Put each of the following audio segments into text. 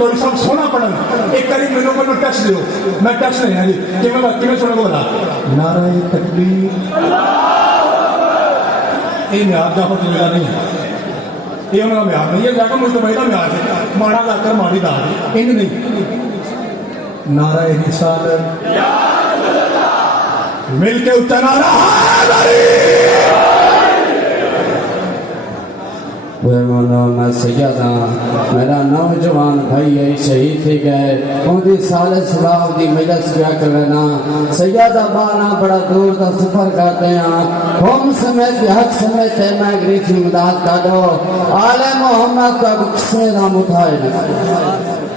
کوئی سب سونا پڑھن ایک کری میرے کو ٹیکس دیو میں ٹیکس نہیں ہے جی کہ سونے کو بلا نعرہ تکبیر یہ میعاد کا خود ملا نہیں ہے یہ انہوں کا میعاد نہیں ہے جا کر مجھ تو مہینہ میعاد ہے ماڑا لا کر ماڑی دا دے ان نہیں نعرہ رسالت مل کے اچھا نعرہ میں سیدہ میرا نوجوان بھائی شہید تھی گئے ان دی سال سلاح دی مجلس کیا کرنا سیدہ بانا بڑا دور دا سفر کرتے ہیں ہم سمیت حق سمیت میں گریتی مداد کا دو آل محمد کا بکسے دا متحد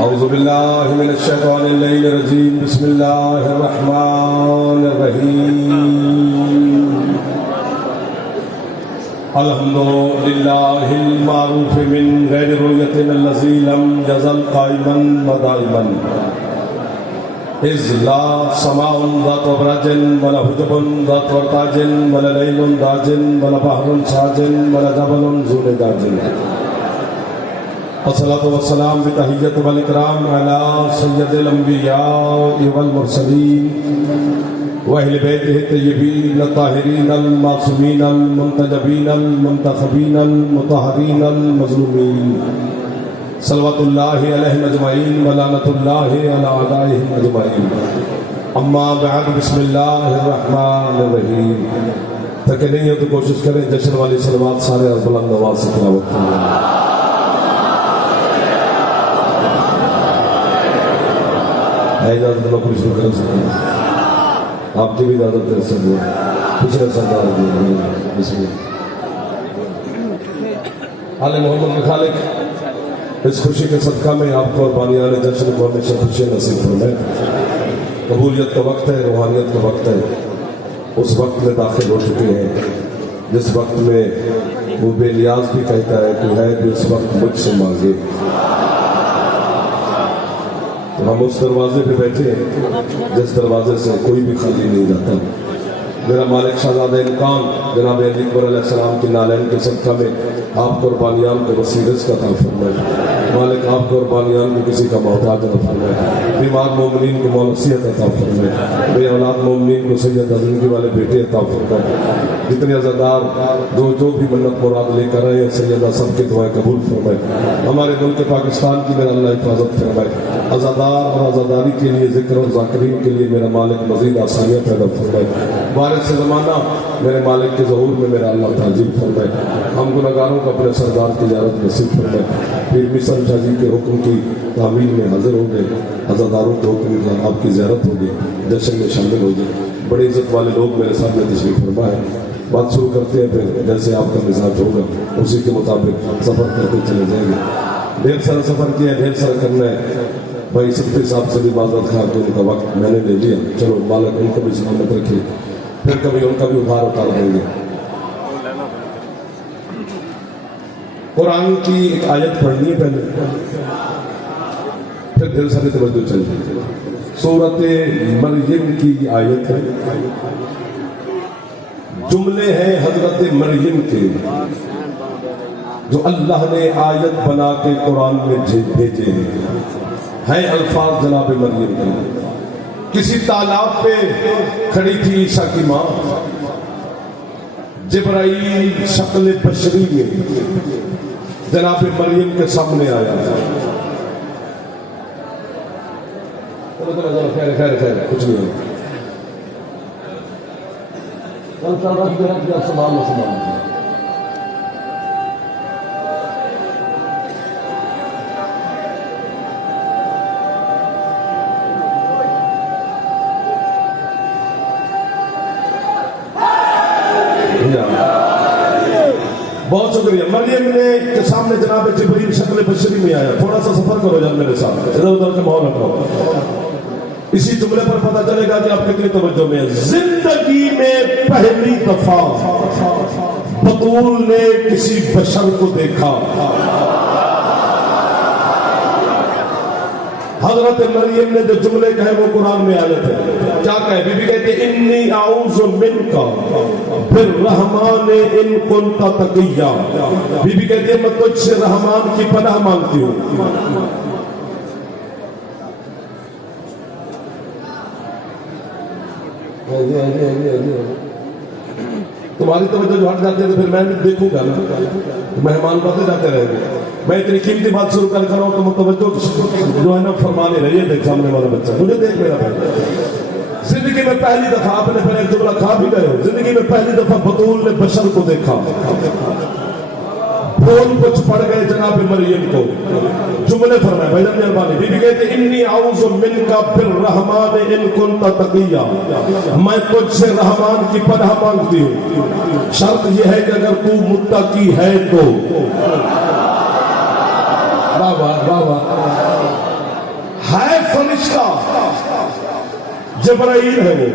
اعوذ باللہ من الشیطان اللعین الرجیم بسم اللہ الرحمن الرحیم الحمدللہ المعروف من غیر رؤیت الذی لم یزل قائما ودائما اذ لا سماء ذات ابراج ولا حجب ذات ورتاج ولا لیل داج ولا بحر ساج ولا جبل ذو لجاج والصلاة والسلام بتحیت والاکرام علی سید الانبیاء والمرسلین واہل بیتہ الطیبین الطاہرین المعصومین المنتجبین المنتخبین المطہرین المظلومین صلوات اللہ علیہم اجمعین ولعنۃ اللہ علی اعدائہم اجمعین اما بعد بسم اللہ الرحمن الرحیم تھکے نہیں ہو تو کوشش کریں جشن والی صلوات سارے از بلند آواز سے تلاوت کریں اجازت اللہ کو شروع کریں سکیں آپ کی بھی اجازت دے سکتے پچھلے سردار دی بسم اللہ آل محمد کے خالق اس خوشی کے صدقہ میں آپ کو اور بانیان جشن کو ہمیشہ خوشی نصیب فرمائے قبولیت کا وقت ہے روحانیت کا وقت ہے اس وقت میں داخل ہو چکے ہیں جس وقت میں وہ بے نیاز بھی کہتا ہے کہ ہے کہ اس وقت مجھ سے مانگے ہم اس دروازے پہ بیٹھے ہیں جس دروازے سے کوئی بھی خالی نہیں جاتا میرا مالک شہزادہ امکان جناب علی اکبر علیہ السلام کی نالین کے صدقہ میں آپ قربانیان کو وسیع رزق عطا فرمائے مالک آپ قربانیان کو کسی کا محتاج نہ فرمائے بیمار مومنین کو مولوسیت عطا فرمائے بے اولاد مومنین کو سید زندگی والے بیٹے عطا فرمائے جتنے عزادار جو بھی منت مراد لے کر رہے ہیں سیدہ سب کے دعائیں قبول فرمائے ہمارے ملک پاکستان کی میرا اللہ حفاظت فرمائے عزادار اور عزاداری کے لیے ذکر اور ذاکرین کے لیے میرا مالک مزید آسانیاں پیدا فرمائے وارث سے زمانہ میرے مالک کے ظہور میں میرا اللہ تعجیب فرمائے ہم گناہگاروں کو اپنے سردار کی زیارت نصیب فرمائے پیر مصر شاہ جی کے حکم کی تعمیل میں حاضر ہو گئے عزاداروں کے حکم کا آپ کی زیارت ہو گئی جشن میں شامل ہو گئے بڑے عزت والے لوگ میرے سامنے تشریف فرما ہے بات شروع کرتے ہیں پھر جیسے آپ کا مزاج ہوگا اسی کے مطابق سفر کرتے چلے جائیں گے ڈھیر سارا سفر کیا ڈھیر سارا کرنا ہے بھائی صفی صاحب سے بھی معذرت خواہ کہ ان کا وقت میں نے لے لیا چلو مالک ان کو بھی سلامت رکھے پھر کبھی ان کا بھی اتار دیں گے قرآن کی ایک آیت پڑھنی ہے پہلے پھر دل ساری توجہ چاہیے سورۃ مریم کی آیت ہے جملے ہیں حضرت مریم کے جو اللہ نے آیت بنا کے قرآن میں بھیجے ہیں الفاظ جناب مریم کے کسی تالاب پہ کھڑی تھی عیسیٰ کی ماں جبرائیل شکل بشری میں جناب مریم کے سامنے آیا خیر کچھ نہیں سامان بہت شکریہ مریم نے کے سامنے جناب جبریل شکل بشری میں آیا تھوڑا سا سفر کرو جب میرے ساتھ ادھر ادھر کے ماحول رکھو اسی جملے پر پتہ چلے گا کہ آپ کتنی توجہ میں ہیں زندگی میں پہلی دفعہ بطول نے کسی بشر کو دیکھا حضرت مریم نے جو جملے کہے وہ قرآن میں آیت ہے. کیا کہے؟ بی بی کہتی ہے انی اعوذ منک بالرحمن ان کنت تقیا. بی بی کہتی ہے میں تجھ سے رحمان کی پناہ مانگتی ہوں. تمہاری توجہ جو ہٹ جاتی ہے تو پھر میں دیکھوں گا نا، مہمان باتیں جاتے رہیں گے. میں اتنی قیمتی بات شروع کر رہا ہوں تو متوجہ جو ہے نا فرمانے رہیے. دیکھ سامنے والا بچہ مجھے دیکھ میرا بھائی. زندگی میں پہلی دفعہ آپ نے پہلے ایک جملہ کھا بھی گئے ہو، زندگی میں پہلی دفعہ بطول نے بشر کو دیکھا. پھول کچھ پڑ گئے جناب مریم کو. جملے فرمائے بھائی جان مہربانی. بی بی کہتے انی اعوذ منک بالرحمن ان کنت تقیا. میں تجھ سے رحمان کی پناہ مانگتی ہوں، شرط یہ ہے کہ اگر تو متقی ہے تو. بابا بابا ہے فرشتہ جبرائیل ہے وہ.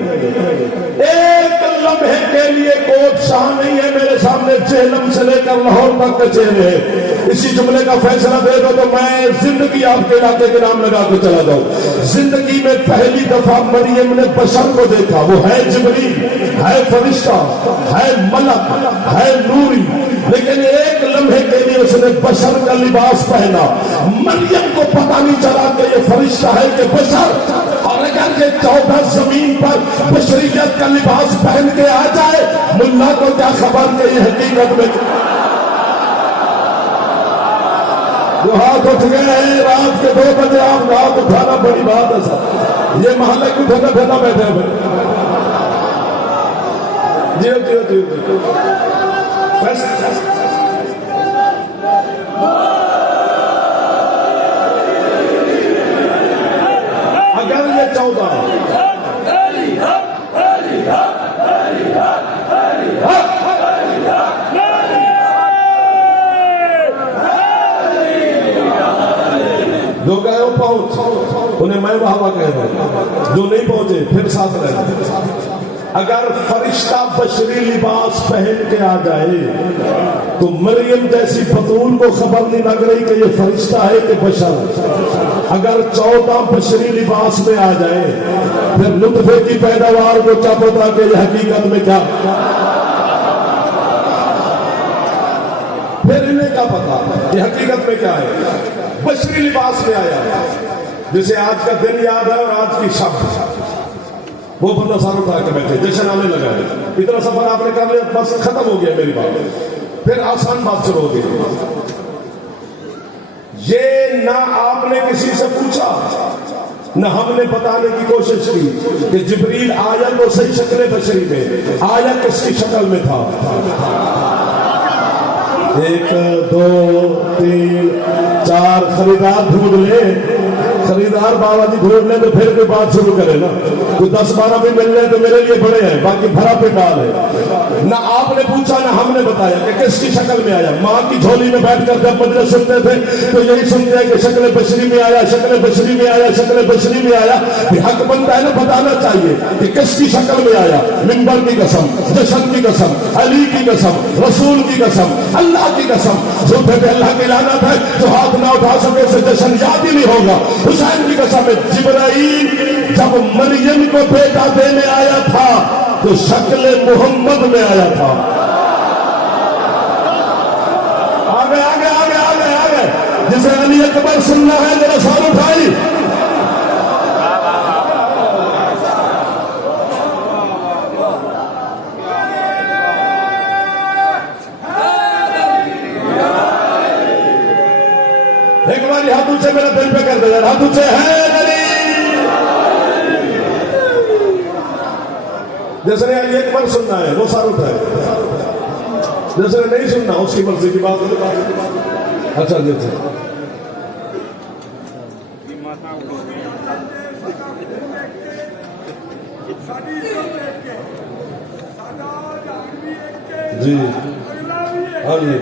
ایک لمحے کے لیے کوٹ شاہ نہیں ہے میرے سامنے. جہنم سے لے کر لاہور تک کے چہرے ہیں. اسی جملے کا فیصلہ دے دو تو میں زندگی آپ کے علاقے کے نام لگا کے چلا جاؤں. زندگی میں پہلی دفعہ مریم نے بشر کو دیکھا. وہ ہے جبریل، ہے فرشتہ، ہے ملک، ہے نوری، لیکن ایک لمحے کے لیے اس نے بشر کا لباس پہنا. مریم کو پتہ نہیں چلا کہ یہ فرشتہ ہے کہ بشر. اور اگر یہ 14 زمین پر بشریت کا لباس پہن کے آ جائے، ملا کو کیا خبر کہ یہ حقیقت میں جو ہاتھ اٹھ گئے ہیں رات کے 2 بجے آپ ہاتھ اٹھانا بڑی بات ہے سر. یہ محلے کو اٹھانا پھیلا بیٹھے ہیں. جیو جیو جیو جیو اگر یہ 14 جو گئے ہو پہنچ انہیں میں وہاں کہہ رہا ہوں. جو نہیں پہنچے پھر ساتھ رہے. اگر فرشتہ بشری لباس پہن کے آ جائے تو مریم جیسی بطول کو خبر نہیں لگ رہی کہ یہ فرشتہ ہے کہ بشر. اگر 14 بشری لباس میں آ جائے پھر نطفے کی پیداوار کو کیا پتا کہ یہ حقیقت میں کیا. پھر انہیں کیا پتا کہ حقیقت میں کیا ہے. بشری لباس میں آیا جسے آج کا دن یاد ہے اور آج کی شب. وہ بندہ سر اٹھا کے بیٹھے جشن آنے لگا ہے. اتنا سفر آپ نے کر لیا بس ختم ہو گیا میری بات. پھر آسان بات شروع ہو گئی. یہ نہ آپ نے کسی سے پوچھا نہ ہم نے بتانے کی کوشش کی کہ جبریل آیا تو صحیح شکل بشری میں آیا کس کی شکل میں تھا. 1 2 3 4 خریدار ڈھونڈ لے. خریدار بابا جی ڈھونڈ لیں تو پھر کوئی بات شروع کرے نا. کوئی 10-12 بھی مل جائے تو میرے لیے بڑے ہیں، باقی بھرا پہ ڈال ہے. نہ آپ نے پوچھا نہ ہم نے بتایا کہ کس کی شکل میں آیا. ماں کی جھولی میں بیٹھ کر جب مجلس سنتے تھے تو یہی سنتے ہیں کہ شکل بشری میں آیا، شکل بشری میں آیا، شکل بشری میں آیا. حق بنتا ہے نا بتانا چاہیے کہ کس کی شکل میں آیا. منبر کی قسم، جشن کی قسم، علی کی قسم، رسول کی قسم، اللہ کی قسم. جھوٹے پہ اللہ کی لعنت ہے. جو ہاتھ نہ اٹھا سکے اسے جشن یاد ہی نہیں ہوگا. حسین کی قسم ہے. جبرائیل جب مریم کو بیٹا دینے آیا تھا تو شکل محمد میں آیا تھا. آگے آگے آگے آگے آگے. جسے علی اکبر سننا ہے ذرا سال اٹھائی. ایک بار ہاتھ اونچے میرے دل پہ کر دے یار. ہاتھ اونچے ہے علی. جیسے نے علی اکبر سننا ہے وہ سر اٹھائے. جیسے نے نہیں سننا اس کی مرضی کی بات ہے. اچھا جی اچھا. جی ہاں جی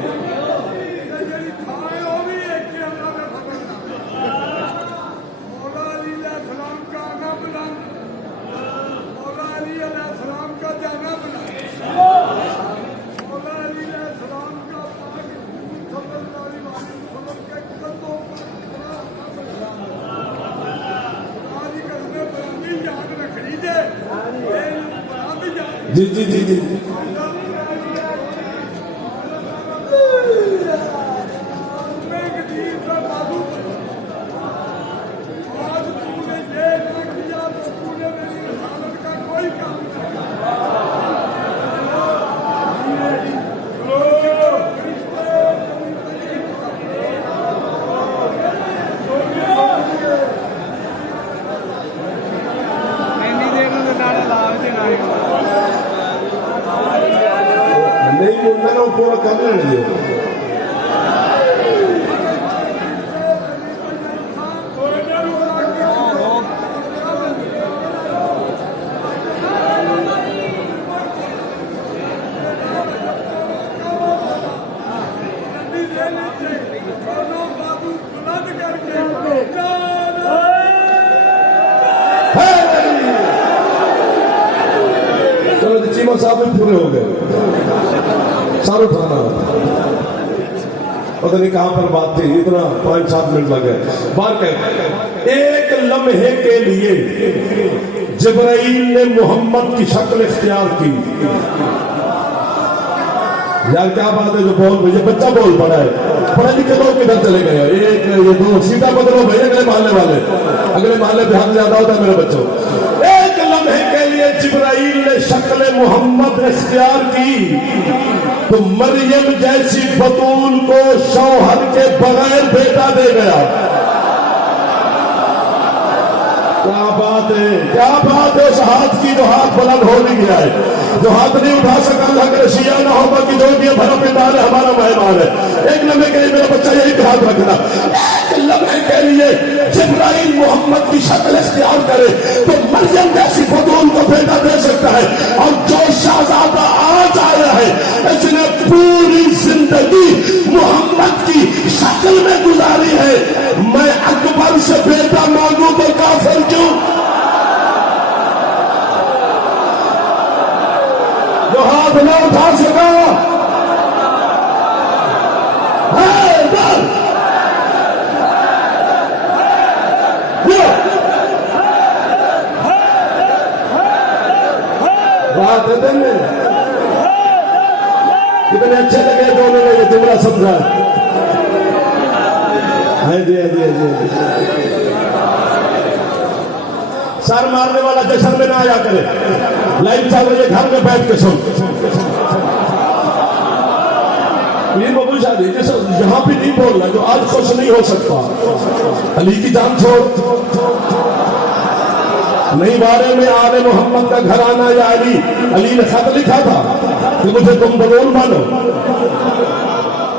جی جی جی جی نہیں میں نے پورا کر لینے دیا چلو جی چیمہ صاحب بھی پورے ہو گئے سارا اٹھانا پتہ نہیں کہاں پر بات تھی اتنا 5-7 منٹ لگ گئے بار کہ ایک لمحے کے لیے جبرائیل نے محمد کی شکل اختیار کی یار کیا بات ہے جو بول یہ بچہ بول پڑا ہے پڑھے لکھے لوگ کدھر چلے گئے ایک یہ دو سیدھا بدلو بھائی اگلے محلے والے اگلے محلے پہ حق زیادہ ہوتا ہے میرے بچوں ایک لمحے کے لیے جبرائیل نے شکل محمد اختیار کی تو مریم جیسی بطول کو شوہر کے بغیر بیٹا دے گیا کیا بات ہے اس ہاتھ کی جو ہاتھ بلند ہو نہیں گیا ہے جو ہاتھ نہیں اٹھا سکا اللہ کے شیعہ نہ ہوگا کہ جو بھی بھرا پنڈال ہے ہمارا مہمان ہے ایک لمحے کے لیے میرا بچہ یہی ہاتھ رکھنا ایک لمحے کے لیے جبرائیل محمد کی شکل اختیار کرے تو مریم جیسی بطول کو بیٹا دے سکتا ہے اور جو شہزادہ آج آیا ہے اس نے پوری زندگی محمد کی شکل میں گزاری ہے میں اکبر سے بیٹا مانگوں تو کافر کیوں جو ہاتھ نہ اٹھا سکا بات ہے دن میں کتنے اچھے لگے جو انہوں نے یہ جملہ سمجھا جی سر مارنے والا جشن میں نہ آیا کرے لائف چل رہی ہے گھر میں بیٹھ کے سن یہ بابو شادی یہاں بھی نہیں بولنا جو آج خوش نہیں ہو سکتا علی کی جان چھوڑ نہیں بارے میں آل محمد کا گھرانہ یا علی نے خط لکھا تھا کہ مجھے تم بغول مانو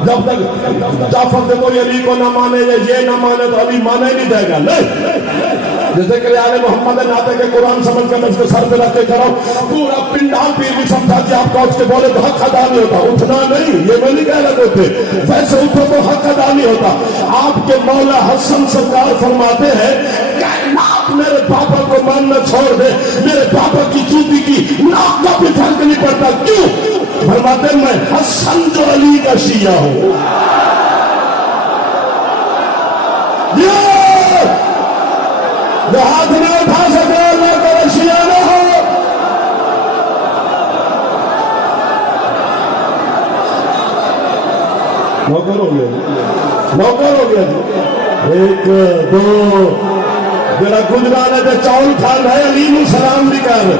جب تک جعفر سے کوئی علی کو نہ مانے یا یہ نہ مانے تو علی مانے نہیں جائے گا نہیں جیسے کہ آل محمد ناتے کے قرآن سمجھ کے میں اس کو سر پہ رکھ کے کرو پورا پنڈال پیر بھی سمجھا کہ آپ کا اٹھ کے بولے تو حق ادا نہیں ہوتا اٹھنا نہیں یہ میں نہیں کہہ رہے ہوتے ویسے اٹھو تو حق ادا نہیں ہوتا آپ کے مولا حسن سرکار فرماتے ہیں کائنات میرے پاپا کو ماننا چھوڑ دے میرے پاپا کی چوٹی کی ناک کا بھی فرق نہیں پڑتا کیوں فرماتے ہیں میں حسن جو علی کا شیعہ ہوں جو ہاتھ نہ اٹھا سکے اللہ کا شیعہ نہ ہو نوکر ہو گیا ایک دو جڑا گجران ہے جو چاول کھان ہے علیم السلام بھی کر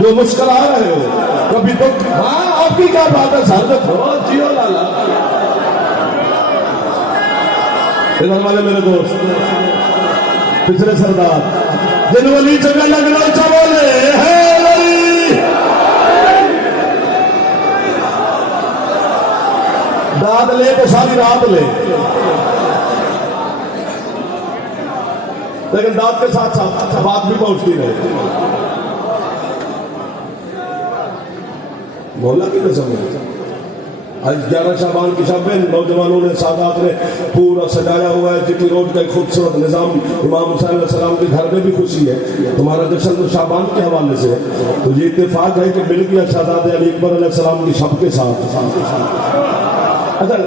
جو مسکرا رہے ہو کبھی تو ہاں آپ کی کیا بات ہے سر جیو لالا ادھر والے میرے دوست پچھلے سردار جن ولی جگہ لگنا چاولے ہے ولی داد لے تو ساری رات لے لیکن داد کے ساتھ ساتھ بات بھی پہنچتی رہے مولا کی قسم ہے آج 11 شعبان کی شب میں نوجوانوں نے سادات نے پورا سجایا ہوا ہے. جی ٹی روڈ کا ایک خوبصورت نظام. امام حسین علیہ السلام کے گھر میں بھی خوشی ہے. تمہارا جشن شعبان کے حوالے سے تو یہ اتفاق ہے کہ مل گیا شہزادہ علی اکبر علیہ السلام کی شب کے ساتھ. اگر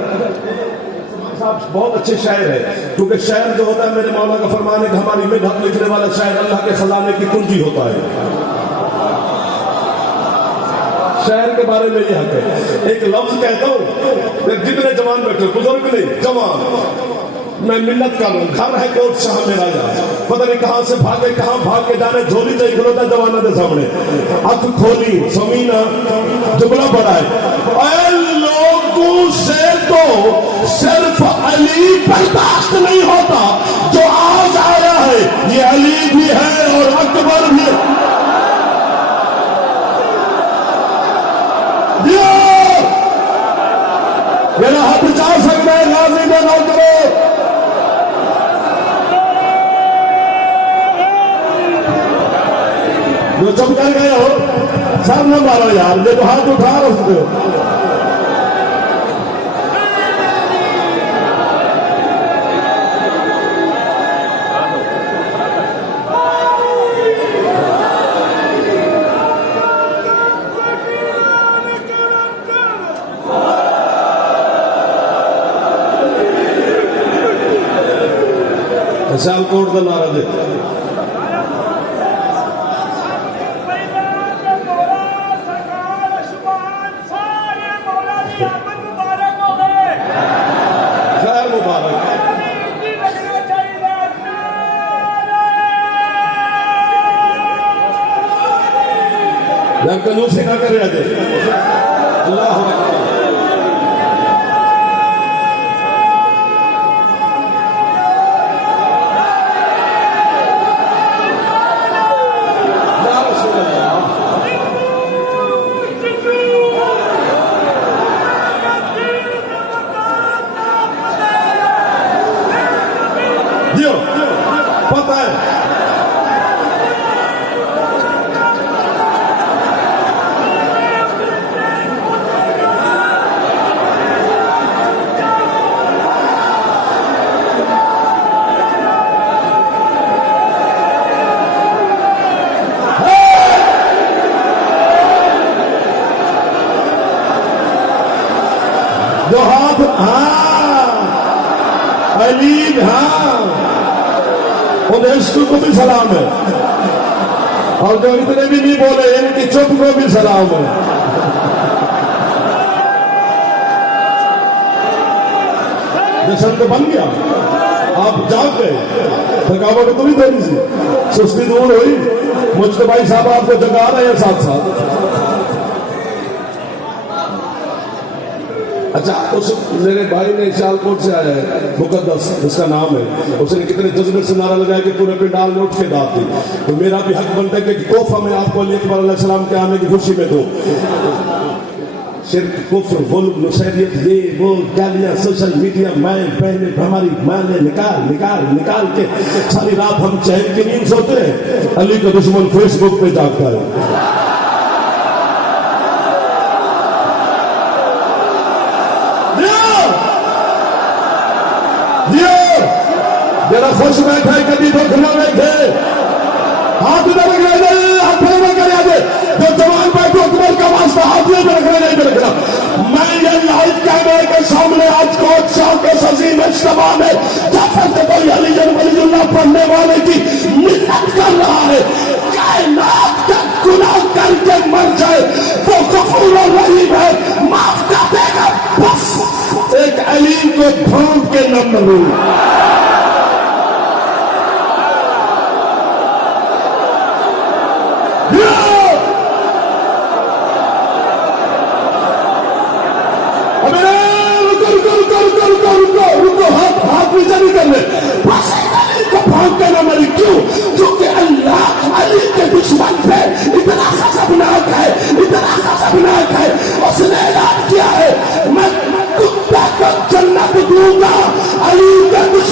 صاحب بہت اچھے شاعر ہے, کیونکہ شاعر جو ہوتا ہے میرے مولا کا فرمان ہے کہ ہماری مدح لکھنے والا شاعر اللہ کے خزانے کی کنجی ہوتا ہے. شاعر کے بارے میں یہ حق ہے. ایک لفظ کہتا ہوں, جتنے جوان بیٹھے بزرگ نہیں جوان, میں منت کر رہا ہوں. گھر ہے کوٹ شاہ میرا یار, پتہ نہیں کہاں سے بھاگے کہاں بھاگ کے جانے. جھولی چاہیے کھلوتا جوانوں کے سامنے اب کھولی سمینا جملہ پڑا ہے, اے لوگوں سے تو صرف علی برداشت نہیں ہوتا, جو آج آیا ہے یہ علی بھی ہے اور اکبر بھی ہے. میرا ہاتھ چاہ سکتا ہے غازی میں نہ کرو. جو چپ کر گئے ہو سب نہ مارو یار, یہ تو ہاتھ اٹھا رکھتے ہو. سیال کوٹ کا نعرہ دے. خیر مبارک. جب کنوسی نہ کرے آجے اللہ اکبر. پتہ ہے جو ہاتھ ہاں علی ہاں ان عشق کو بھی سلام ہے, اور جو اتنے بھی نہیں بولے ان کی چپ کو بھی سلام ہے. جشن تو بن گیا, آپ جاگ گئے, تھکاوٹ تو نہیں تھوڑی سی, سستی دور ہوئی. مجھتے بھائی صاحب آپ کو جگا رہے ہیں ساتھ ساتھ. اچھا اس میرے بھائی نے سیال کوٹ سے آیا ہے, مقدس اس کا نام ہے, اس نے کتنے جذبے سے نعرہ لگایا کہ پورے پنڈال میں اٹھ کے داد دی. تو میرا بھی حق بنتا ہے کہ تحفہ میں آپ کو علی اکبر علیہ السلام کے آنے کی خوشی میں دوں. شرک کفر ظلم نصیریت یہ وہ گالیاں سوشل میڈیا میں بہنیں ہماری ماں نے نکال کے ساری رات ہم چین کی نیند سوتے ہیں. علی کا دشمن فیس بک پہ جاگتا ہے. میرا خوش بیٹھا ہے کبھی دکھ نہ بیٹھے, ہاتھ نہ رکھنا نہیں, ہاتھ نہ کرے آجے. جو جوان بیٹھو اکبر کا واسطہ ہاتھ نہ رکھنا نہیں رکھنا. میں یہ لائٹ کیمرے کے سامنے آج کوٹ شاہ کے عظیم اجتماع میں جعفر کے کوئی علی ولی اللہ پڑھنے والے کی منت کر رہا ہے. کائنات کا گناہ کر کے مر جائے وہ غفور الرحیم ہے, معاف کر دے گا. بس ایک علی کو ڈھونڈ کے نہ مروں. ہاتھ نیچے نہیں کرنے, بس علی کو بھونک کے نہ مری. کیوں؟ کیونکہ اللہ علی کے دشمن پہ اتنا خطرناک ہے, اتنا خطرناک ہے. اس نے اعلان کیا ہے میں کتے کو جنت دوں گا علی کے دشمن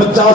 50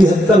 73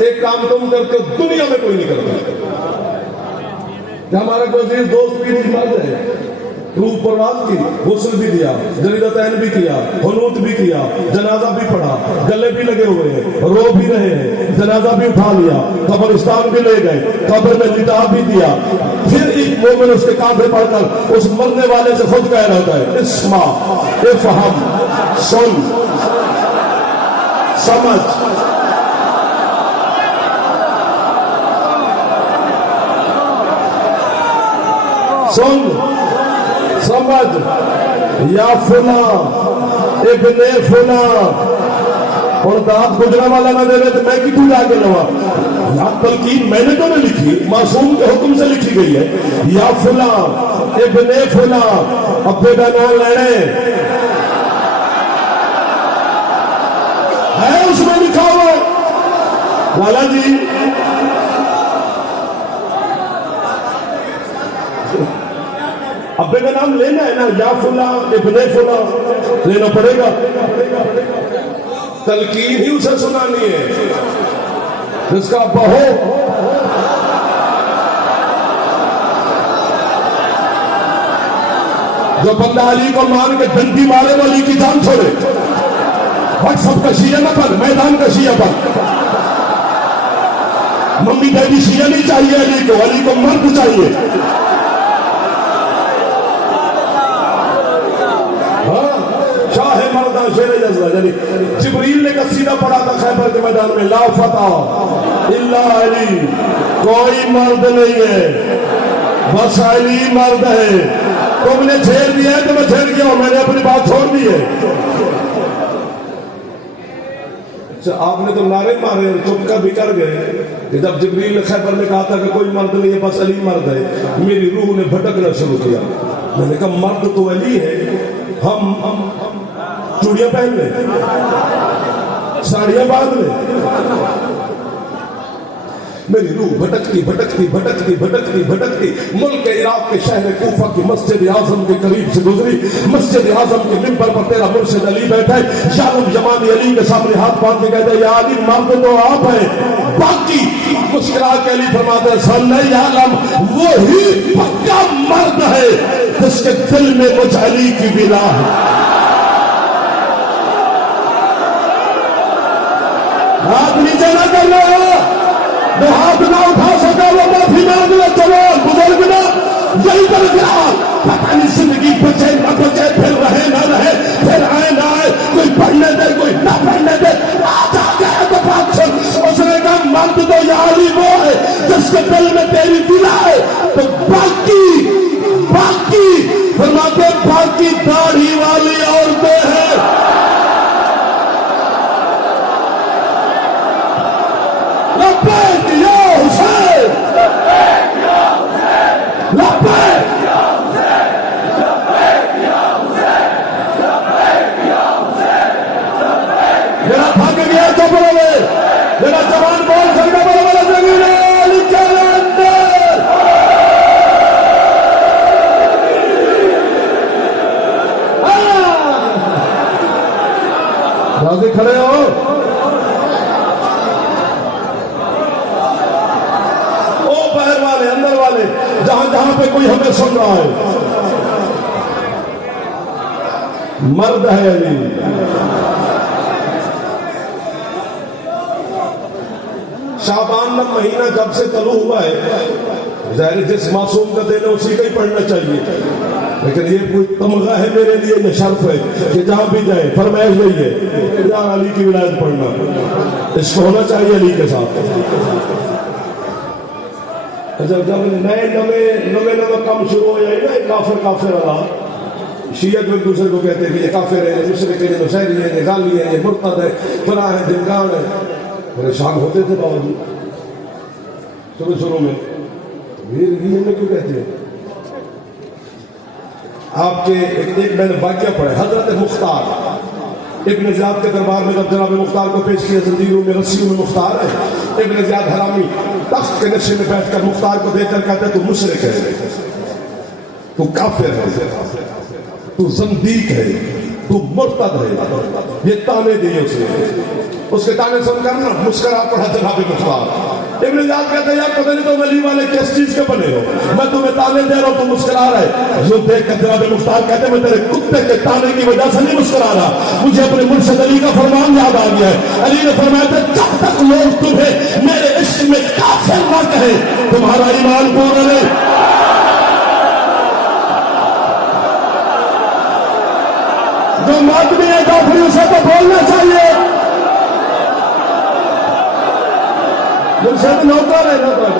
ایک کام تم کرتے ہو دنیا میں کوئی نہیں کرتا. کہ ہمارا کوئی عزیز دوست بھی نہیں مر جائے، روح پرواز کی، غسل بھی دیا، جریدتین بھی کیا، حنوت بھی کیا، جنازہ بھی پڑھا، گلے بھی لگے ہوئے ہیں، رو بھی رہے ہیں، جنازہ بھی اٹھا لیا، قبرستان بھی لے گئے، قبر میں لٹا بھی دیا. پھر ایک مومن اس کے کاندھے پڑھ کر اس مرنے والے سے خود کہہ رہا ہے اسمع، افہم، سن، سمجھ. سن، سمجھ، یا فلاں ابن فلاں. اور دانت گجرا والا نہ دے رہے تو میں کتوں جا کے لوا. یا تلقین میں نے تو نہیں لکھی، معصوم کے حکم سے لکھی گئی ہے. یا فلاں ابن فلاں، ابے کا نام لینے ہے اس میں لکھا ہوا. والا جی ابے کا نام لینا ہے نا، یا فلاں ابن فلاں لینا پڑے گا. تلقین ہی اسے سنانی ہے جس کا ابا ہو. جو بندہ علی کو مان کے ڈنڈی مارے وہ علی کی جان چھوڑے. واٹس ایپ کا شیعہ نہ پر، میدان کا شیعہ پر. ممی ڈیڈی شیعہ نہیں چاہیے علی کو، علی کو مرد چاہیے. شیر جذبہ یعنی جبریل نے قصیدہ پڑھا تھا خیبر کے میدان میں، لا فتح الا علی، کوئی مرد نہیں ہے بس علی مرد ہے. تم نے چھیڑ دیا ہے تو میں چھیڑ گیا ہوں، میں نے اپنی بات چھوڑ دی ہے. آپ نے تو نعرے مارے اور چپ کر بھی کر گئے کہ جب جبریل نے خیبر میں کہا تھا کہ کوئی مرد نہیں ہے بس علی مرد ہے، میری روح نے بھٹکنا شروع کیا. میں نے کہا مرد تو علی ہے، ہم چوڑیاں پہن لیں، ساڑیاں باندھ لیں. میری روح بھٹکتی بھٹکتی بھٹکتی بھٹکتی بھٹکتی ملک عراق کے شہر کوفہ کی مسجد اعظم کے قریب سے گزری. مسجد اعظم کے منبر پر تیرا مرشد علی بیٹھا ہے. یعلم یمانی علی کے سامنے ہاتھ باندھ کے کہتے ہیں یا علی مرد تو آپ ہیں، باقی مسکرا کے علی فرماتے ہیں سن نہیں یعلم، وہی پکا مرد ہے جس کے دل میں مجھ علی کی ولا ہے. ہاتھ نیچے نہ کر لو، میں ہاتھ نہ اٹھا سکا وہ معافی مانگ لو. چلو بزرگ نا یہی پر گرا، پتہ نہیں زندگی بچے نہ بچے، پھر رہے نہ رہے، پھر آئے نہ آئے، کوئی پڑھنے دے کوئی نہ پڑھنے دے. آج آ گیا تو بات سن. اس نے کہا مرد تو یا علی وہ ہے جس کے دل میں تیری دلا ہے. تو باقی فرماتے باقی داڑھی والی عورتیں ہیں. لبیک یا حسین، لبیک یا حسین، لبیک یا حسین، لبیک یا حسین. میرا تھک گیا تو بولو گے، میرا جوان بول سکتا بولو بولو زمین علی کلندر. راضی کھڑے ہو؟ اندر والے جہاں جہاں پہ کوئی ہمیں سن رہا ہے، مرد ہے علی. شعبان کا مہینہ جب سے طلوع ہوا ہے، ظاہر جس معصوم کا دن ہے اسی کا ہی پڑھنا چاہیے، لیکن یہ کوئی تمغہ ہے میرے لیے، یہ شرف ہے کہ جہاں بھی جائے فرمائش نہیں ہے یا علی کی ولایت پڑھنا. اس کو ہونا چاہیے علی کے ساتھ. جب نئے کام شروع ہو جائے نا، کافر والا شیعہ جو ایک دوسرے کو کہتے ہیں کہ یہ کافر ہے، دوسرے کے لیے شہری ہے، یہ غالی ہے، یہ مرتد ہے، فلاں ہے، دمکان ہے. پریشان ہوتے تھے باوجود شروع میں میں کیوں کہتے ہیں. آپ کے ایک میں نے واقعہ پڑھا، حضرت مختار ابن زیاد کے دربار میں جب جناب مختار کو پیش کیا، زنجیروں میں رسیوں میں مختار ہے. ابن زیاد حرامی تخت کے نشے میں بیٹھ کر مختار کو دیکھ کر کہتے تو مشرک ہے، تو کافر ہے، تو زندیق ہے، تو مرتد ہے. یہ تانے دیے اس کے تانے سن کر نا مسکرا پڑا جناب مختار. ابن زیاد کہتے ہیں یار پتہ نہیں تم علی والے کس چیز کے بنے ہو, میں تمہیں تانے دے رہا ہوں تو مسکرا رہا ہے. جو دیکھ کر جناب مختار کہتے ہیں میں تیرے کتے کے تانے کی وجہ سے نہیں مسکرا رہا, مجھے اپنے مرشد علی کا فرمان یاد آ گیا ہے. علی نے فرمایا تھا جب تک لوگ تمہیں میرے عشق میں کافر نہ کہیں تمہارا ایمان پورا نہیں. جو مادمی ہے کافری اسے تو بولنا چاہیے. مرشد نوکر ہے نوکر.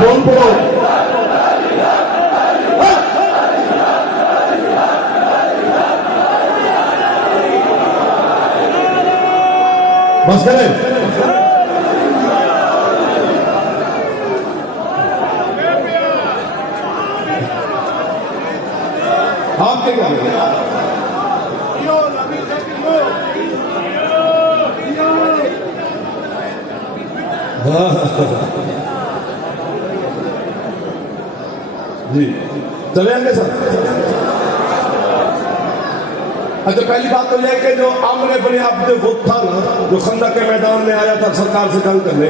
بول پڑو بس کریں. آپ کے کیا جی چلے آئیں گے سر. اچھا پہلی بات تو یہ کہ جو عامر بن عبد ود تھا نا, جو خندق کے میدان میں آیا تھا سرکار سے جنگ کرنے,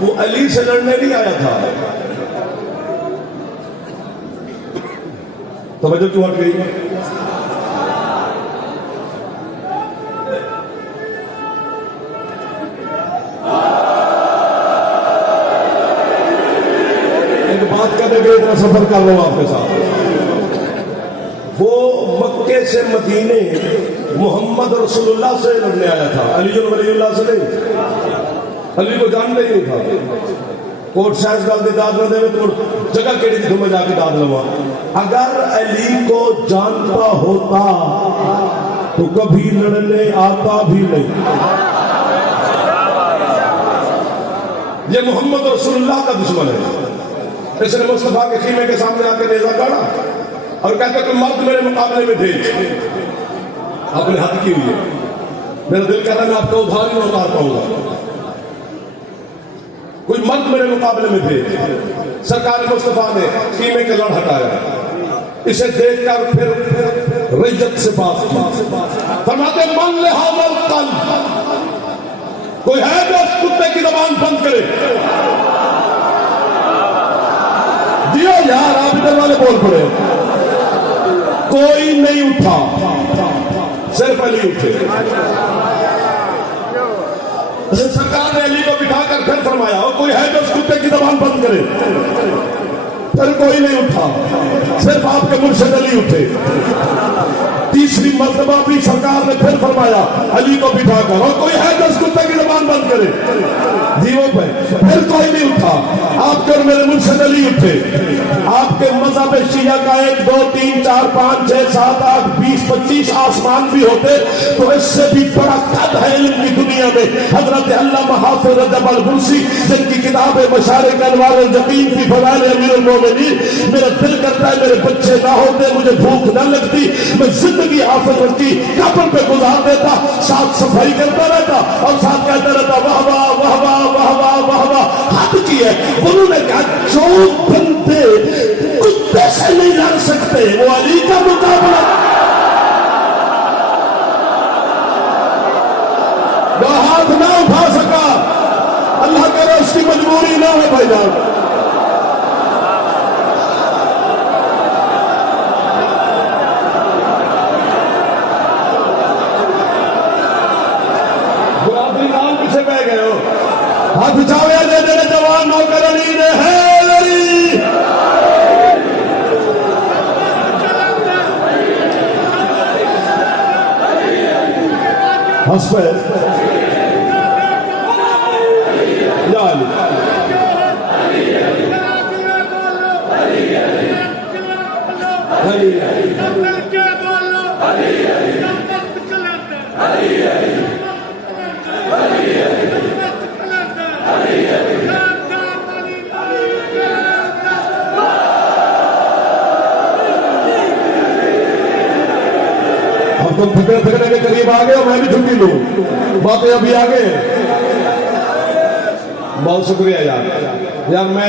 وہ علی سے لڑنے نہیں آیا تھا. توجہ کیوں ہٹ گئی؟ ایک بات کرنے کے اتنا سفر کر رہا ہوں آپ کے ساتھ. وہ مکے سے مدینے محمد رسول اللہ سے لڑنے آیا تھا, علی ولی اللہ سے نہیں. علی کو جانتے ہی نہیں تھا. کوٹ سائز گل دی داد نہ دے تو جگہ کیڑی تھی میں جا کے داد لوا. اگر علی کو جانتا ہوتا تو کبھی لڑنے آتا بھی نہیں. یہ محمد رسول اللہ کا دشمن ہے. اس نے مصطفیٰ کے خیمے کے سامنے آ کے نیزہ گاڑا اور کہتے کہ مرد میرے مقابلے میں بھیج. آپ نے حد کی ہوئی ہے. میرا دل کہہ رہا ہے میں آپ کو ادھار ہی نہ اتار پاؤں گا. کوئی مرد میرے مقابلے میں بھیج. سرکار مصطفیٰ نے خیمے کے لڑ ہٹایا. اسے دیکھ کر پھر ریت سے بات کی. فرماتے من لہذا القلب, کوئی ہے جو اس کتے کی زبان بند کرے. دیو یار آپ ادھر والے بول پڑے. کوئی نہیں اٹھا, صرف علی اٹھے. سرکار نے علی کو بٹھا کر پھر فرمایا کوئی ہے جو اس کتے کی زبان بند کرے. پھر کوئی نہیں اٹھا, صرف آپ کے مرشد علی اٹھے. تیسری مرتبہ بھی سرکار نے پھر فرمایا علی کو بٹھا کر اور کوئی ہے جو اس کتے کی زبان بند کرے. دیو پہ پھر کوئی نہیں اٹھا. آپ کے اور میرے مرشد علی اٹھے. آپ کے مذہب شیعہ کا 1 2 3 4 5 6 7 8 20 25 آسمان بھی ہوتے تو اس سے بھی بڑا قد ہے علم کی دنیا میں. حضرت علامہ حافظ رجب البرسی جن کی کتاب مشارق انوار الجبین فی فضائل امیر المومنین, میرا دل کرتا ہے میرے بچے نہ ہوتے, مجھے بھوک نہ لگتی, میں زندگی حافظ کی قبر پہ گزار دیتا, ساتھ صفائی کرتا رہتا اور ساتھ کہتا رہتا واہ واہ واہ واہ واہ واہ واہ واہ. حد کی ہے. انہوں نے کہا جو بندے کتے سے نہیں لڑ سکتے وہ علی کا مقابلہ. جو ہاتھ نہ اٹھا سکا اللہ کرے اس کی مجبوری نہ ہو بھائی جان. ہاتھ چاویا دے دے جوان نوکر علی نے ہے لڑی. ہنس پہ یا علی. تم پھکڑے کے قریب آ گئے اور میں بھی چھٹی لوں. باتیں ابھی آگے. بہت شکریہ یار. یار میں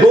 2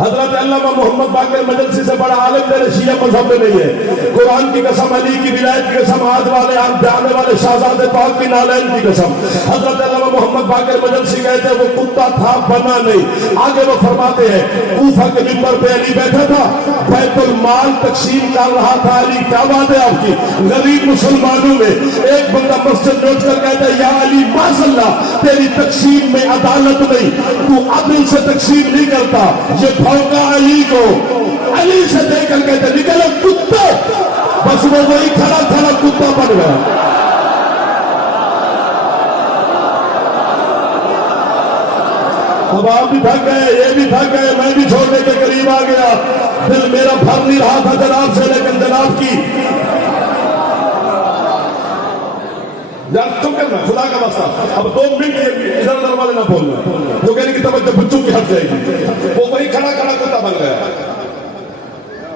حضرت علامہ محمد باقر مجلسی سے بڑا عالم میرے شیعہ مذہب میں نہیں ہے. قرآن کی قسم, علی کی ولایت کی قسم, ہاتھ والے ہاتھ آنے والے شہزادے پاک کی نالین کی قسم. حضرت علامہ محمد باقر مجلسی کہتے ہیں وہ کتا تھا بنا نہیں. آگے وہ فرماتے ہیں کوفہ کے ممبر پہ علی بیٹھا تھا, بیت المال تقسیم کر رہا تھا. علی کیا بات ہے آپ کی, غریب مسلمانوں میں ایک بندہ مسجد میں اٹھ کر کہتا ہے یا علی ماشاءاللہ تیری تقسیم میں عدالت نہیں, تو عدل سے تقسیم نہیں کرتا. یہ بھونکا علی کو, علی سے دیکھ کر کہتے نکلو کتا, بس وہ وہی کھڑا کھڑا کتا بن گیا. اب آپ بھی تھک گئے, یہ بھی تھک گئے, میں بھی چھوڑنے کے قریب آ گیا. دل میرا بھر نہیں رہا تھا جناب سے, لیکن جناب کی تم کرنا خدا کا واسطہ. اب 2 منٹ ادھر ادھر والے نہ بولنا, وہ کہنے کی توجہ بچوں کی ہٹ جائے گی. وہ وہی کھڑا کھڑا کتا بن گیا.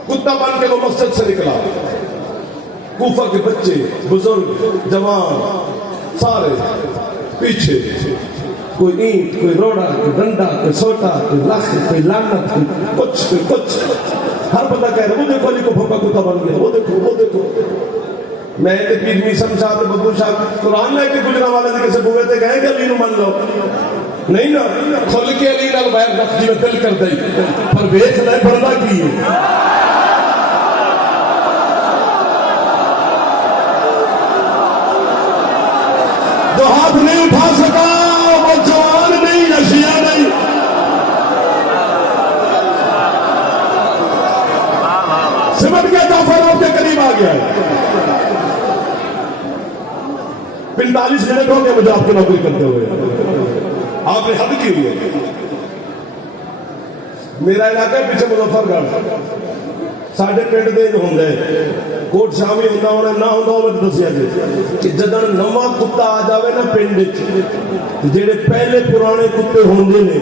کتا بن کے وہ مسجد سے نکلا. کوفہ کے بچے, بزرگ, جوان سارے پیچھے, کوئی اینٹ, کوئی روڑا, کوئی ڈنڈا, کوئی سوٹا, کوئی لخ, کوئی لعنت, کوئی کچھ. ہر بندہ کہہ رہا وہ دیکھو علی کو بھوکا کتا بن گیا, وہ دیکھو وہ دیکھو. میں پیر میسم صاحب ببو صاحب قرآن لے کے گجرا والے دے کسے بوئے تے کہیں کہ علی نو من لو نہیں نا, کھل کے علی نال بیر رکھ جی میں دل کر دئی, پر ویکھ لے بڑھنا کی ہے. جو ہاتھ نہیں اٹھا سکا وہ جوان نہیں, نشیہ نہیں. سمجھ گیا جعفر آپ کے قریب آ گیا ہے. 45 منٹ ہو گئے مجھے آپ کی نوکری کرتے ہوئے, آپ نے حد کی ہوئی ہے. میرا علاقہ ہے پیچھے مظفر گڑھ, ساڈے پنڈ دے ہوں کوٹ شامی ہوتا ہونا نہ ہوتا ہو میں دسیا جی کہ جدن نواں کتا آ جاوے نا پنڈ جڑے پہلے پرانے کتے ہوندے نے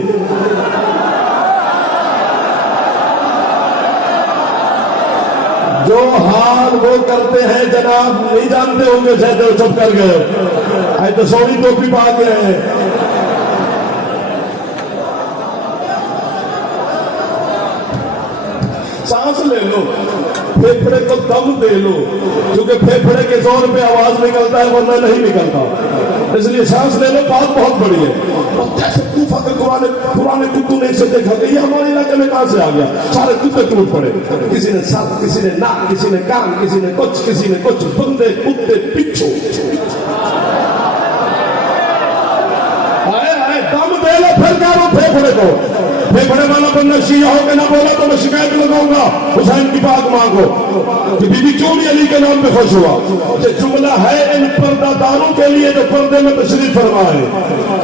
جو حال وہ کرتے ہیں جناب نہیں جانتے ہوں گے, شاید وہ چپ کر گئے. آئے تو سونی ٹوپی پا گئے ہیں. سانس لے لو, پھیپھڑے کو دم دے لو, کیونکہ پھیپھڑے کے زور پہ آواز نکلتا ہے ورنہ نہیں نکلتا. اس لیے سانس لے لو, بات بہت بڑی ہے. اور جیسے کوفہ کے پرانے کتوں نے اسے دیکھا کہ یہ ہمارے علاقے میں کہاں سے آ گیا, سارے کتے ٹوٹ پڑے. کسی نے سر, کسی نے ناک, کسی نے کان, کسی نے کچھ, بندے کتے پچھو. آئے دم دے لو, پھر کیا وہ پھیپھڑے کو. پھیپھڑے والا بندہ شیعہ ہو کے نہ بولا تو میں شکایت لگاؤں گا, حسین کی بات مانگو کہ بی بی کیوں نہیں علی کے نام پہ خوش ہوا. یہ جملہ ہے ان پردہ داروں کے لیے جو پردے میں تشریف فرما ہے.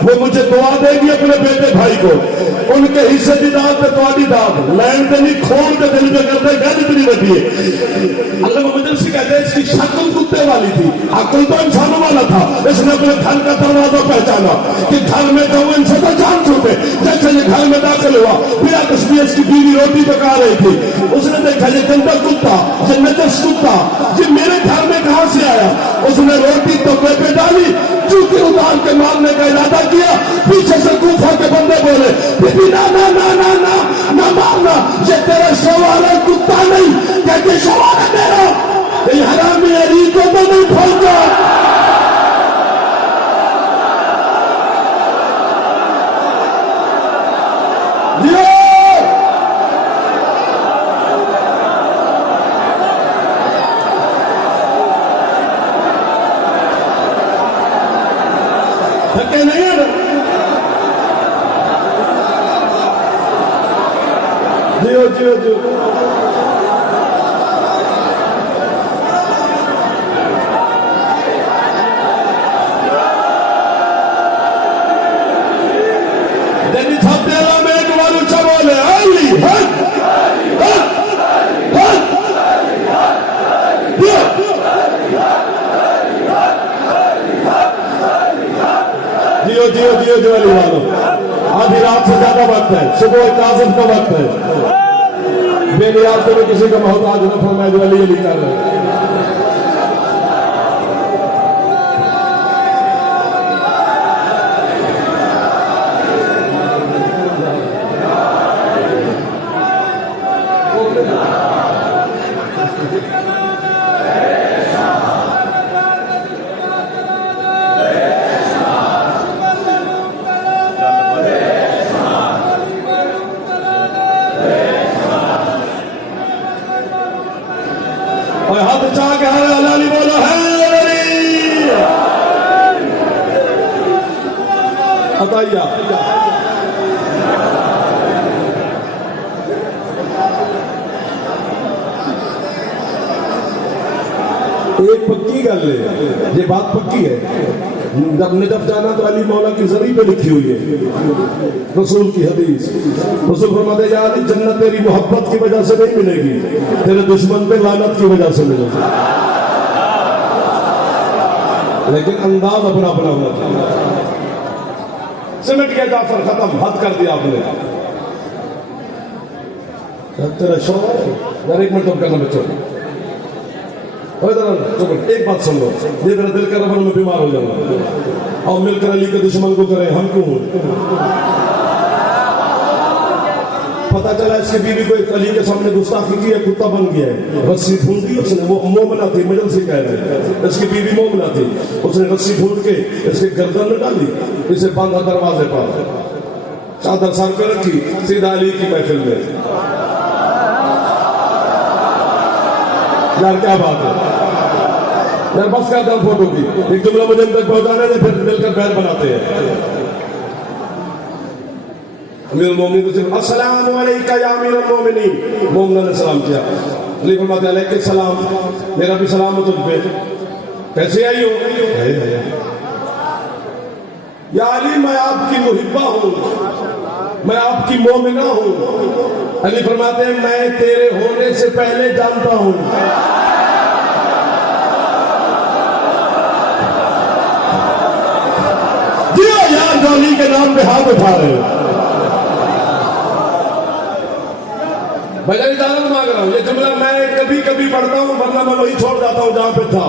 وہ مجھے دعا دے گی اپنے بیٹے بھائی کو, ان کے حصے کی داد پہ تواڈی داد لین دے نہیں, کھوڑ کے دل پہ کرتے گھر اتنی بڑی ہے. اللہ مجلسی کہتے ہیں اس کی شکل کتے والی تھی, عقل تو انسانوں والا تھا. اس نے اپنے گھر کا دروازہ پہچانا کہ گھر میں جاؤں ان سے تو جان چھوٹے. جیسے یہ گھر میں داخل ہوا, بلا تسبیح اس کی بیوی روٹی پکا رہی تھی. اس نے دیکھا یہ گندا کتا, یہ نجس کتا, یہ میرے گھر میں کہاں سے آیا. اس نے روٹی توپے پہ ڈالی, چوٹی اتار کے مارنے کا ارادہ کیا. پیچھے سے کوفہ کے بندے بولے بی بی نا نا نا نا نا نہ مارنا, یہ تیرا سوال ہے کتا نہیں, کہتے سوال ہے میرا. یہ حرامی علی کو تو نہیں پھولتا. جو علی والوں آدھی رات سے زیادہ وقت ہے, صبح کاظم کا وقت ہے. بے نیاز کو کسی کا محتاج نہ فرمائے جو علی علی کر رہے ہیں. اور ہاتھ چاہ کے ہر علی بولو ہے علی عطیہ ایک پکی گل ہے، یہ بات پکی ہے، جب نجف جانا تو علی مولا کی زری پہ لکھی ہوئی ہے، رسول کی حدیث۔ رسول فرماتے ہیں یا علی جنت تیری محبت کی وجہ سے نہیں ملے گی، تیرے دشمن پہ لعنت کی وجہ سے ملے گی، لیکن انداز اپنا اپنا ہونا چاہیے۔ سمٹ گیا جعفر، ختم، حد کر دیا آپ نے۔ تیرا شوہر یار ایک منٹ تم کرنا بچوں، ایک بات سن لو، یہ میرا دل کر رہا میں بیمار ہو جاؤں گا، اور مل کر علی کے دشمن کو کریں ہم کیوں؟ پتا چلا اس کی بیوی کو ایک علی کے سامنے گستاخی کی ہے، کتا بن گیا ہے، رسی پھونڈ دی اس نے، وہ مومنہ تھی، مجل سے کہہ رہے ہیں، اس کی بیوی مومنہ تھی، اس نے رسی پھونڈ کے اس کے گردن میں ڈالی، اسے باندھا دروازے پر، چادر سر پہ رکھی، سیدھا علی کی محفل میں۔ یار کیا بات ہے یار، بس کرتا ہوں فوٹو کی، ایک جملہ مجھے ان تک پہنچانے سے پھر مل کر بیر بناتے ہیں۔ امیر المومنین کو صرف السلام علیکہ یا امیر المومنین، مومنہ نے سلام کیا، علی فرماتے ہیں علیکہ السلام، میرا بھی سلام ہے تجھ پہ، کیسے آئی ہو؟ یا علی میں آپ کی محبہ ہوں، میں آپ کی مومنہ ہوں۔ علی فرماتے ہیں میں تیرے ہونے سے پہلے جانتا ہوں۔ یار جو علی کے نام پہ ہاتھ اٹھا رہے ہو، میں اجازت مانگ رہا ہوں، یہ جملہ میں کبھی کبھی پڑھتا ہوں ورنہ میں وہی چھوڑ جاتا ہوں جہاں پہ تھا۔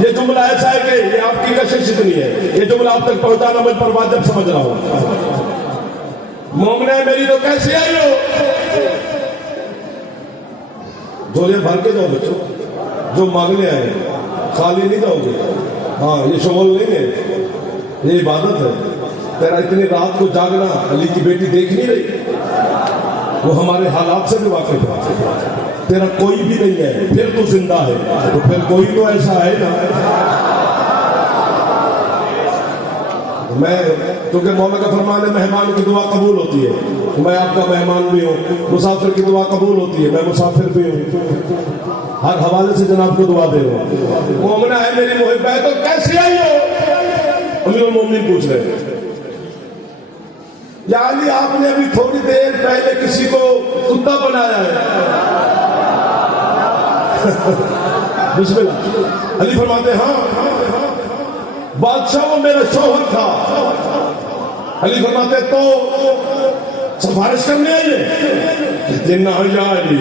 یہ جملہ ایسا ہے کہ یہ آپ کی کشش اتنی ہے، یہ جملہ آپ تک پہنچانا مجھ پر واجب سمجھ رہا ہوں۔ مومنہ ہے میری تو کیسے آئی ہو؟ جھولے بھر کے جاؤ بچوں، جو مانگنے آئے خالی نہیں جاؤ گے، ہاں یہ شغل نہیں ہے، یہ عبادت ہے۔ تیرا اتنی رات کو جاگنا علی کی بیٹی دیکھ نہیں رہی، وہ ہمارے حالات سے بھی واقف ہے۔ تیرا کوئی بھی نہیں ہے پھر تو زندہ ہے، تو پھر کوئی تو ایسا ہے نا۔ میں کیونکہ مولا کا فرمان ہے مہمان کی دعا قبول ہوتی ہے، میں آپ کا مہمان بھی ہوں، مسافر کی دعا قبول ہوتی ہے، میں مسافر بھی ہوں، ہر حوالے سے جناب کو دعا دے رہا ہوں۔ مومنہ ہے میری محب ہے تو کیسے آئی ہو؟ امیر المومنین پوچھ رہے ہیں یا علی آپ نے ابھی تھوڑی دیر پہلے کسی کو کتا بنایا ہے؟ بسم اللہ۔ علی فرماتے ہاں بادشاہ وہ میرا شوہر تھا۔ علی فرماتے تو سفارش کرنے آئیے؟ کہتے نہ یا علی،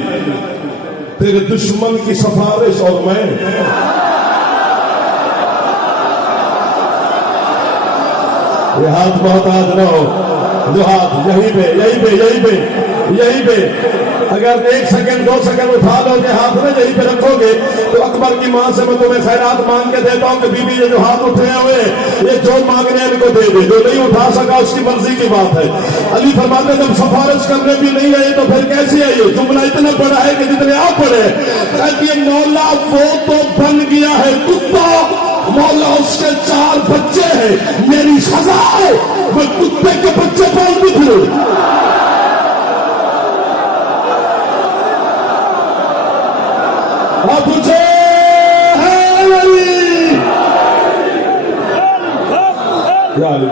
تیرے دشمن کی سفارش اور میں، یہ ہاتھ بہت آج نہ ہو، جو ہاتھ یہیں پہ یہیں پہ یہیں پہ یہیں پہ، اگر 1 سیکنڈ 2 سیکنڈ اٹھا لو گے ہاتھ میں یہیں پہ رکھو گے تو اکبر کی ماں سے میں تمہیں خیرات مانگ کے دیتا ہوں کہ بی بی یہ جو ہاتھ اٹھے ہوئے یہ جو مانگنے ان کو دے دے، جو نہیں اٹھا سکا اس کی مرضی کی بات ہے۔ علی فرماتے جب سفارش کرنے بھی نہیں آئی تو پھر کیسے آئی؟ جملہ اتنا بڑا ہے کہ جتنے آپ پڑھے، کہ مولا وہ تو بن گیا ہے کتا، مولا اس کے 4 بچے ہیں، میری سزا ہے میں کتے کے بچے پال نکلوں۔ آپ پوچھے ہے علی، یا علی